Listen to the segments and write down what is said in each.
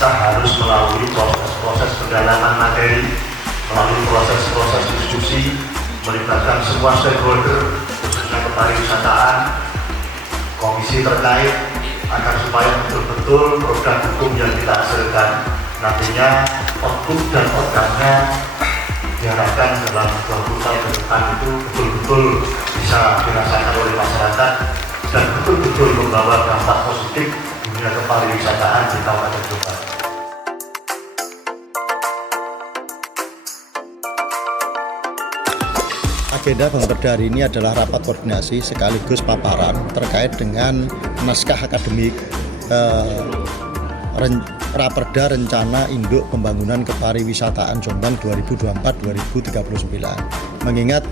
kita harus melalui proses-proses pendalaman materi, melalui proses-proses diskusi, melibatkan semua stakeholder, khususnya kepariwisataan, komisi terkait, agar supaya betul-betul produk hukum yang kita hasilkan nantinya output dan outcome-nya diharapkan dalam 20 tahun ke depan itu betul-betul bisa dirasakan oleh masyarakat dan betul-betul membawa dampak positif dunia kepariwisataan di Kabupaten Jombang. Agenda Bangperda hari ini adalah rapat koordinasi sekaligus paparan terkait dengan naskah akademik Raperda Rencana Induk Pembangunan Kepariwisataan Jombang 2024-2039. Mengingat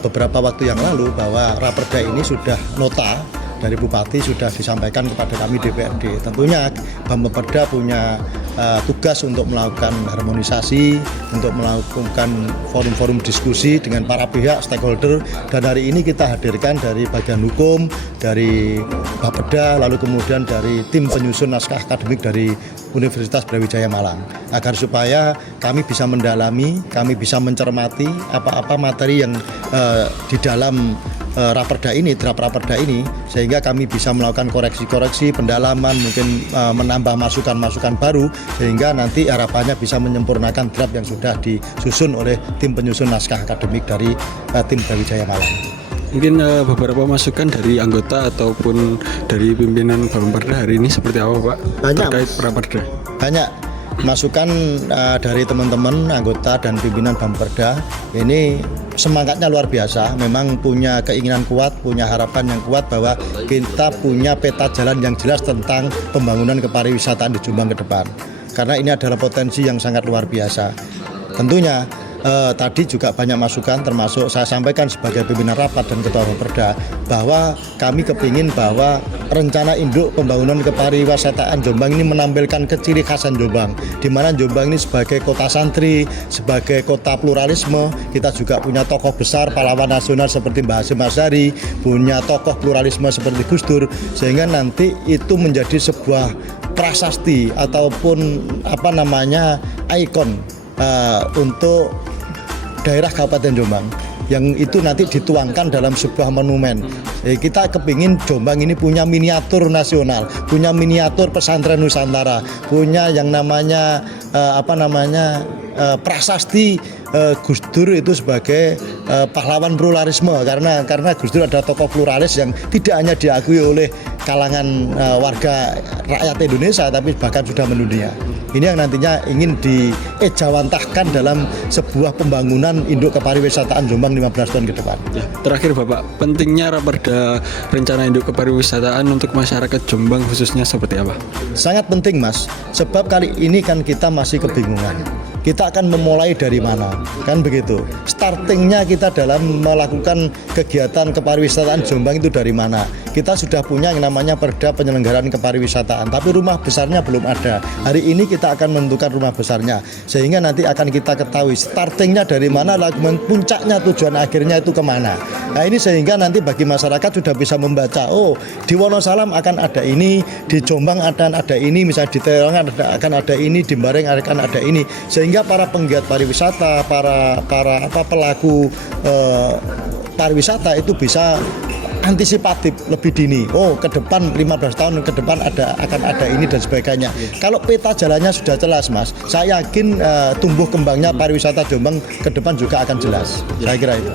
beberapa waktu yang lalu bahwa Raperda ini sudah nota dari Bupati sudah disampaikan kepada kami DPRD. Tentunya Bangperda punya tugas untuk melakukan harmonisasi, untuk melakukan forum-forum diskusi dengan para pihak stakeholder, dan hari ini kita hadirkan dari bagian hukum, dari Bapeda, lalu kemudian dari tim penyusun naskah akademik dari Universitas Brawijaya Malang, agar supaya kami bisa mendalami, kami bisa mencermati apa-apa materi yang di dalam Raperda ini, draft Raperda ini, sehingga kami bisa melakukan koreksi-koreksi, pendalaman, mungkin menambah masukan-masukan baru, sehingga nanti harapannya bisa menyempurnakan draft yang sudah disusun oleh tim penyusun naskah akademik dari tim Brawijaya Malang. Mungkin beberapa masukan dari anggota ataupun dari pimpinan Bangperda hari ini seperti apa, Pak? Banyak, terkait Raperda. Banyak masukan dari teman-teman anggota dan pimpinan Bangperda. Ini semangatnya luar biasa, memang punya keinginan kuat, punya harapan yang kuat bahwa kita punya peta jalan yang jelas tentang pembangunan kepariwisataan di Jombang ke depan. Karena ini adalah potensi yang sangat luar biasa. Tentunya tadi juga banyak masukan, termasuk saya sampaikan sebagai pimpinan rapat dan ketua Bangperda bahwa kami kepingin bahwa rencana induk pembangunan kepariwisataan Jombang ini menampilkan keciri khasan Jombang, di mana Jombang ini sebagai kota santri, sebagai kota pluralisme. Kita juga punya tokoh besar pahlawan nasional seperti Mbah Hasyim Asyari, punya tokoh pluralisme seperti Gus Dur, sehingga nanti itu menjadi sebuah prasasti ataupun ikon untuk daerah Kabupaten Jombang, yang itu nanti dituangkan dalam sebuah monumen. Kita kepingin Jombang ini punya miniatur nasional, punya miniatur pesantren Nusantara, punya yang namanya prasasti Gus Dur itu sebagai pahlawan pluralisme, karena Gus Dur adalah tokoh pluralis yang tidak hanya diakui oleh kalangan warga rakyat Indonesia, tapi bahkan sudah mendunia. Ini yang nantinya ingin diejawantahkan dalam sebuah pembangunan induk kepariwisataan Jombang 15 tahun ke depan. Ya, terakhir Bapak, pentingnya Raperda Rencana Induk Kepariwisataan untuk masyarakat Jombang khususnya seperti apa? Sangat penting, Mas, sebab kali ini kan kita masih kebingungan. Kita akan memulai dari mana, kan begitu. Startingnya kita dalam melakukan kegiatan kepariwisataan Jombang itu dari mana. Kita sudah punya yang namanya Perda Penyelenggaraan Kepariwisataan, tapi rumah besarnya belum ada. Hari ini kita akan menentukan rumah besarnya, sehingga nanti akan kita ketahui startingnya dari mana, lalu puncaknya tujuan akhirnya itu kemana. Nah ini sehingga nanti bagi masyarakat sudah bisa membaca, oh di Wonosalam akan ada ini, di Jombang akan ada ini, misalnya di Terong akan ada ini, di Bareng akan ada ini, sehingga para penggiat pariwisata, para pelaku pariwisata itu bisa antisipatif lebih dini. Oh, ke depan 15 tahun ke depan akan ada ini dan sebagainya. Kalau peta jalannya sudah jelas, Mas, saya yakin tumbuh kembangnya pariwisata Jombang ke depan juga akan jelas. Saya kira itu.